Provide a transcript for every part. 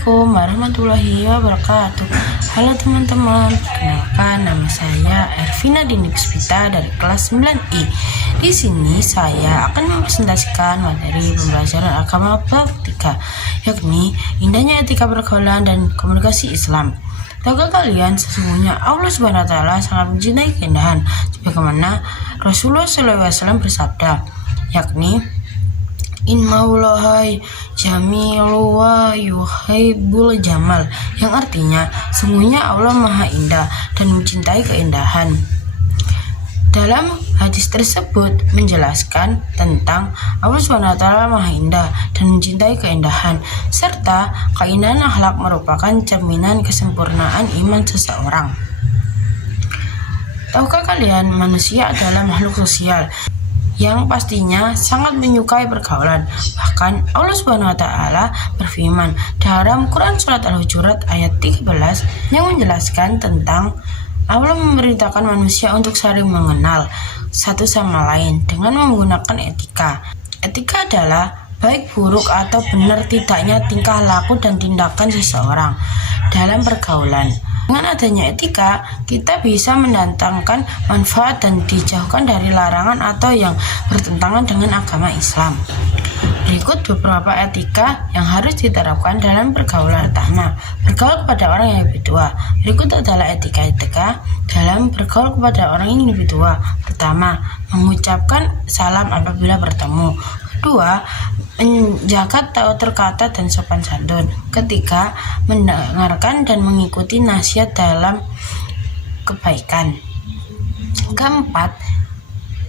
Assalamualaikum warahmatullahi wabarakatuh. Halo teman-teman, perkenalkan nama saya Ervina Dini Puspita dari kelas 9I. Di sini saya akan mempresentasikan materi pembelajaran agama bab 3, yakni indahnya etika pergaulan dan komunikasi Islam. Tahukah kalian sesungguhnya Allah Subhanahu wa taala sangat mencintai keindahan, sebagaimana Rasulullah SAW bersabda, yakni Innallaha jamilu wa yuhibbul jamal, yang artinya sungguhnya Allah Maha Indah dan mencintai keindahan. Dalam hadis tersebut menjelaskan tentang Allah SWT Maha Indah dan mencintai keindahan, serta keindahan akhlak merupakan cerminan kesempurnaan iman seseorang. Tahukah kalian manusia adalah makhluk sosial yang pastinya sangat menyukai pergaulan. Bahkan Allah Subhanahu wa taala berfirman dalam Quran surat Al-Hujurat ayat 13 yang menjelaskan tentang Allah memerintahkan manusia untuk saling mengenal satu sama lain dengan menggunakan etika. Etika adalah baik buruk atau benar tidaknya tingkah laku dan tindakan seseorang dalam pergaulan. Dengan adanya etika, kita bisa mendatangkan manfaat dan dijauhkan dari larangan atau yang bertentangan dengan agama Islam. Berikut beberapa etika yang harus diterapkan dalam pergaulan. Pertama, bergaul kepada orang yang lebih tua. Berikut adalah etika-etika dalam bergaul kepada orang yang lebih tua. Pertama, mengucapkan salam apabila bertemu. Kedua, menjaga tutur kata dan sopan santun. Ketiga, mendengarkan dan mengikuti nasihat dalam kebaikan. Keempat,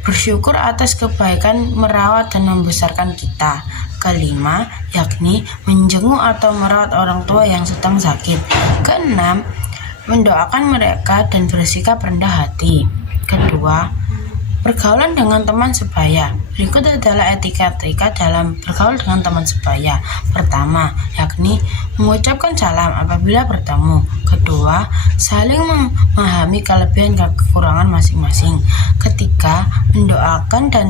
bersyukur atas kebaikan merawat dan membesarkan kita. Kelima, yakni menjenguk atau merawat orang tua yang sedang sakit. Keenam, mendoakan mereka dan bersikap rendah hati. Kedua, pergaulan dengan teman sebaya. Berikut adalah etika-etika dalam bergaul dengan teman sebaya. Pertama, yakni mengucapkan salam apabila bertemu. Kedua, saling memahami kelebihan dan kekurangan masing-masing. Ketiga, mendoakan dan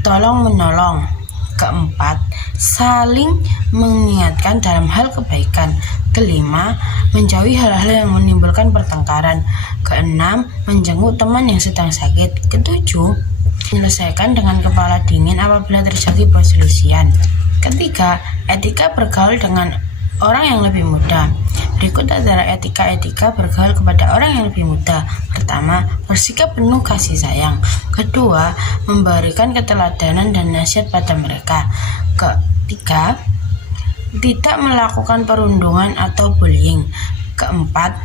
tolong menolong. Keempat, saling mengingatkan dalam hal kebaikan. Kelima, menjauhi hal-hal yang menimbulkan pertengkaran. Keenam, menjenguk teman yang sedang sakit. Ketujuh, menyelesaikan dengan kepala dingin apabila terjadi perselisihan. Ketiga, etika bergaul dengan orang yang lebih muda. Berikut adalah etika-etika bergaul kepada orang yang lebih muda. Pertama, bersikap penuh kasih sayang. Kedua, memberikan keteladanan dan nasihat pada mereka. Ketiga, tidak melakukan perundungan atau bullying. Keempat,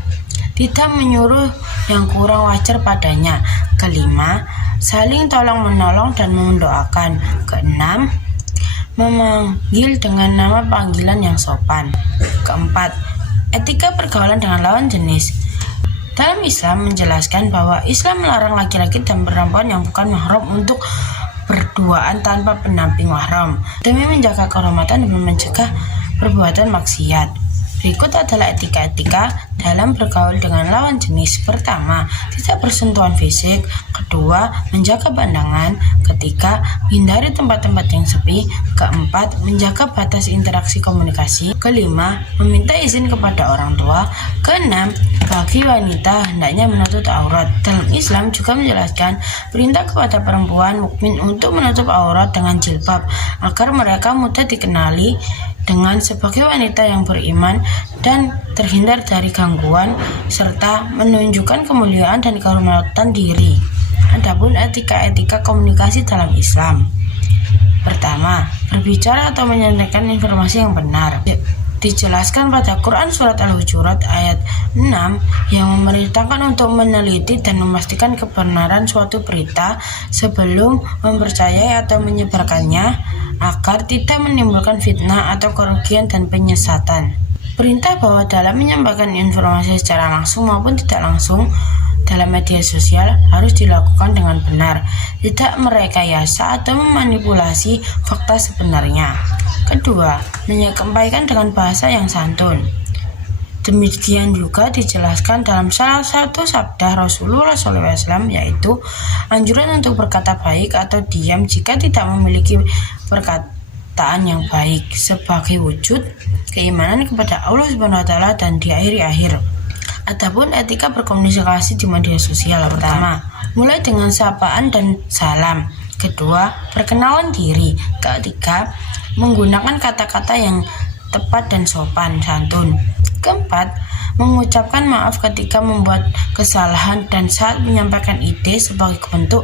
tidak menyuruh yang kurang wajar padanya. Kelima, saling tolong menolong dan mendoakan. Keenam, memanggil dengan nama panggilan yang sopan. Keempat, etika pergaulan dengan lawan jenis. Dalam Islam menjelaskan bahwa Islam melarang laki-laki dan perempuan yang bukan mahram untuk berduaan tanpa pendamping mahram demi menjaga kehormatan dan mencegah perbuatan maksiat. Berikut adalah etika-etika dalam bergaul dengan lawan jenis. Pertama, tidak bersentuhan fisik. Kedua, menjaga pandangan. Ketiga, hindari tempat-tempat yang sepi. Keempat, menjaga batas interaksi komunikasi. Kelima, meminta izin kepada orang tua. Keenam, bagi wanita hendaknya menutup aurat. Dalam Islam juga menjelaskan perintah kepada perempuan mukmin untuk menutup aurat dengan jilbab agar mereka mudah dikenali dengan sebagai wanita yang beriman dan terhindar dari gangguan serta menunjukkan kemuliaan dan kehormatan diri. Adapun etika-etika komunikasi dalam Islam. Pertama, berbicara atau menyampaikan informasi yang benar. Dijelaskan pada Quran surat Al-Hujurat ayat 6 yang memerintahkan untuk meneliti dan memastikan kebenaran suatu berita sebelum mempercayai atau menyebarkannya agar tidak menimbulkan fitnah atau kerugian dan penyesatan. Perintah bahwa dalam menyampaikan informasi secara langsung maupun tidak langsung dalam media sosial harus dilakukan dengan benar, tidak merekayasa atau memanipulasi fakta sebenarnya. Kedua, menyampaikan dengan bahasa yang santun. Demikian juga dijelaskan dalam salah satu sabda Rasulullah SAW, yaitu anjuran untuk berkata baik atau diam jika tidak memiliki perkataan yang baik sebagai wujud keimanan kepada Allah Subhanahu wa taala dan di akhir. Adapun etika berkomunikasi di media sosial, pertama, mulai dengan sapaan dan salam. Kedua, perkenalan diri. Ketiga, menggunakan kata-kata yang tepat dan sopan santun. Keempat, mengucapkan maaf ketika membuat kesalahan dan saat menyampaikan ide sebagai bentuk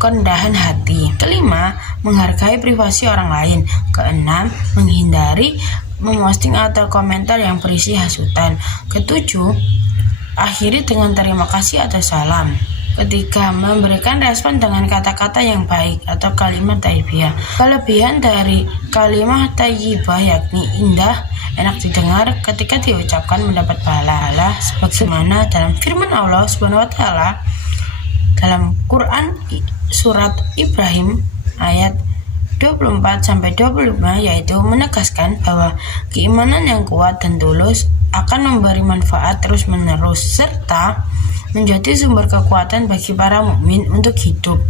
kerendahan hati. Kelima, menghargai privasi orang lain. Keenam, menghindari memposting atau komentar yang berisi hasutan. Ketujuh, akhiri dengan terima kasih atau salam. Ketiga, memberikan respon dengan kata-kata yang baik atau kalimat thayyibah. Kelebihan dari kalimat thayyibah yakni indah, enak didengar, ketika diucapkan mendapat pahala sebagaimana dalam firman Allah Subhanahu wa taala dalam Quran surat Ibrahim ayat 24-25, yaitu menegaskan bahwa keimanan yang kuat dan tulus akan memberi manfaat terus-menerus serta menjadi sumber kekuatan bagi para mukmin untuk hidup.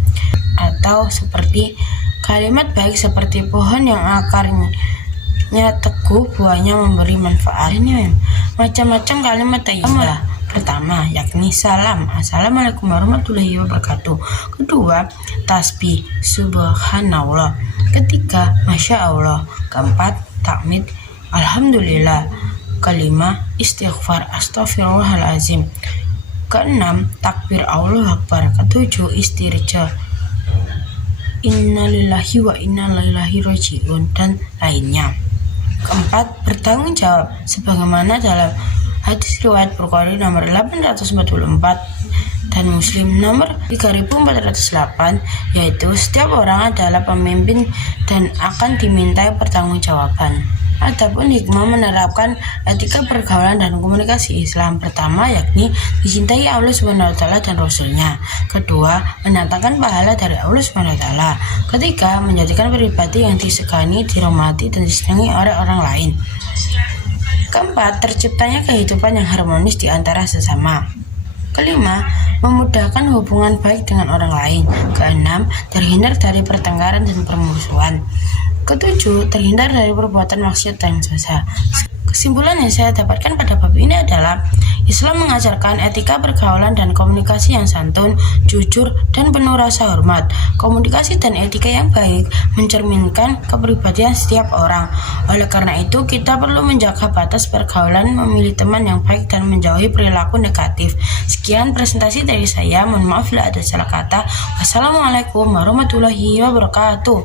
Atau seperti kalimat baik seperti pohon yang akarnya teguh, buahnya memberi manfaat. Ini macam-macam kalimat thayyibah. Pertama, yakni salam, assalamualaikum warahmatullahi wabarakatuh. Kedua, tasbih, subhanallah. Ketiga, masya Allah. Keempat, takmid, alhamdulillah. Kelima, istighfar, astaghfirullahalazim. Keenam, takbir, Allahu akbar. Ketujuh, istirja, innalillahi wa inna ilaihi rajiun, dan lainnya. Keempat, bertanggung jawab sebagaimana dalam hadis riwayat Bukhari nomor 844 dan Muslim nomor 3408, yaitu setiap orang adalah pemimpin dan akan dimintai pertanggungjawaban. Adapun hikmah menerapkan etika pergaulan dan komunikasi Islam, pertama yakni dicintai Allah Subhanahu wa taala dan Rasulnya. Kedua, mendatangkan pahala dari Allah Subhanahu wa taala. Ketiga, menjadikan pribadi yang disegani, dirahmati dan disenangi oleh orang lain. Keempat, terciptanya kehidupan yang harmonis di antara sesama. Kelima, memudahkan hubungan baik dengan orang lain. Keenam, terhindar dari pertengkaran dan permusuhan. Ketujuh, terhindar dari perbuatan maksiat dan dosa. Kesimpulan yang saya dapatkan pada bab ini adalah Islam mengajarkan etika pergaulan dan komunikasi yang santun, jujur, dan penuh rasa hormat. Komunikasi dan etika yang baik mencerminkan kepribadian setiap orang. Oleh karena itu, kita perlu menjaga batas pergaulan, memilih teman yang baik, dan menjauhi perilaku negatif. Sekian presentasi dari saya. Mohon maaf bila ada salah kata. Wassalamualaikum warahmatullahi wabarakatuh.